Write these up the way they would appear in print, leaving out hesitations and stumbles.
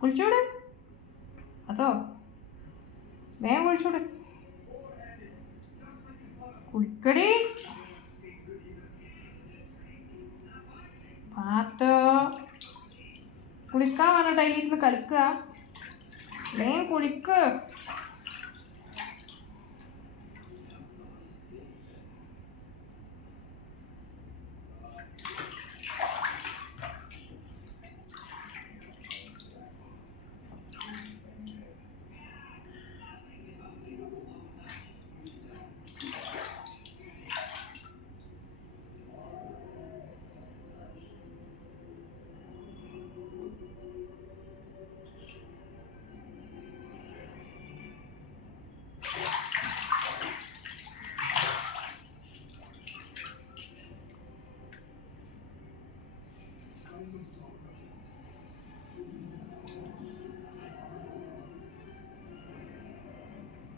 കുളിച്ചൂടെ? അതോ വേഗം കുളിച്ചൂടെ? കുളിക്കടി. പാത്തോ കുളിക്കാൻ പറഞ്ഞിട്ട് അതിലിരുന്ന് കളിക്കുക. വേഗം കുളിക്ക്.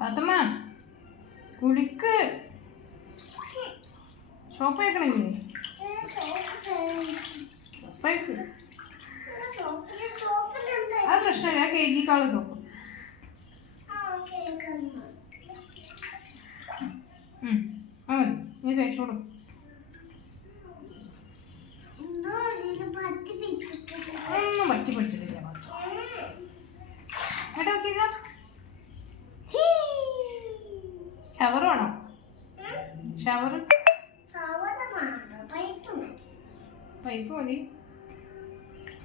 പാത്തമ്മ കുളിക്ക്. ഷോപ്പ് വയ്ക്കണമെങ്കിൽ ആ പ്രശ്നമില്ല. കേക്കിക്കാളെ സോപ്പ് ആ മതി. നീ തേച്ചോടും. ഒന്നും പറ്റി പിടിച്ചിട്ടില്ല. കേട്ടോ നോക്കിക്ക. ഷവർ വേണോ? ഷവർ പൈപ്പ് മതി.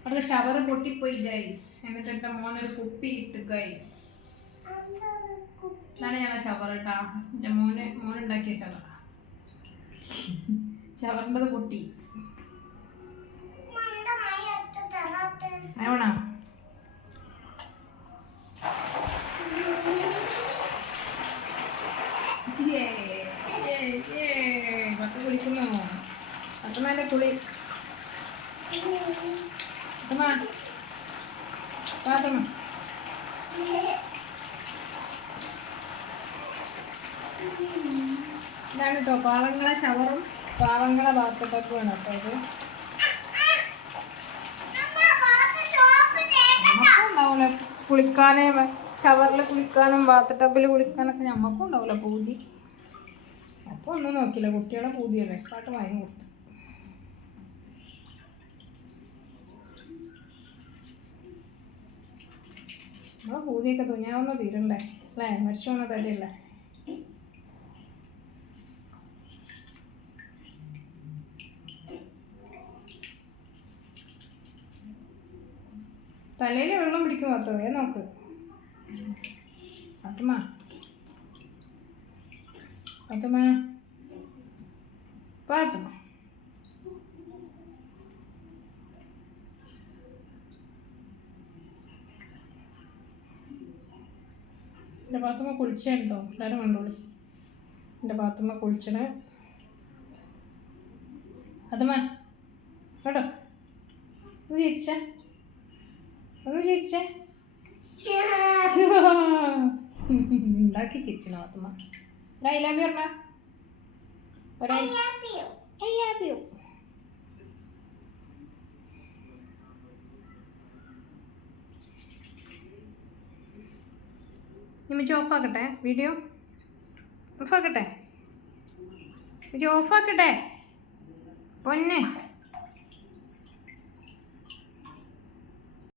അവിടെ ഷവർ പൊട്ടിപ്പോയി ഗൈസ്. എന്നിട്ട് എൻ്റെ മോനൊരു കുപ്പി ഇട്ട് ഗൈസ്. ഇതാണ് ഞാൻ ഷവർ ഇട്ടാ. എൻ്റെ മോനുണ്ടാക്കിയിട്ടാ. ഷവറിൻ്റെത് പൊട്ടി. വേണോ? പത്ത് കുളിക്കുന്നു. പത്തമാൻ്റെ കുളി. പാത്തമ്മ ഇതാണ് കേട്ടോ പാവങ്ങളെ ഷവറും പാവങ്ങളെ ബാത്ത് ടബുമാണ് കേട്ടോ. ഇത് നമുക്കും ഉണ്ടാവില്ല കുളിക്കാനേ. ഷവറിൽ കുളിക്കാനും ബാത്ത് ടബിൽ കുളിക്കാനൊക്കെ നമുക്കും ഉണ്ടാവില്ല പൂതി. അപ്പോൾ ഒന്നും നോക്കില്ല. കുട്ടികളെ പൂതിയല്ലേ. പാട്ട് വാങ്ങി കൊടുത്തു. നമ്മളെ പൂതിയൊക്കെ തുഞ്ഞാവുന്ന തീരണ്ടേ അല്ലേ? മരിച്ചു പോണ തടിയല്ലേ? തലയിൽ വെള്ളം പിടിക്കും പാത്തോ. നോക്ക് പാത്തമ്മ. പാത്തമ്മ പാത്തമ്മ എൻ്റെ പാത്തമ്മ കുളിച്ചോ? എല്ലാവരും കണ്ടോളി. എൻ്റെ പാത്തമ്മ കുളിച്ചണേ. പാത്തമ്മ കേട്ടോ. ഒന്ന് ചിരിച്ചേ. ഒന്ന് ചിരിച്ചേ. ഉണ്ടാക്കി ചിരിച്ചണോ പാത്തമ്മ? ഐ ലവ് യു പറഞ്ഞ. I love you. ഇമ്മച്ചി ഓഫാക്കട്ടെ. വീഡിയോ ഓഫാക്കട്ടെ. ഇമ്മച്ചി ഓഫാക്കട്ടെ പൊന്നെ.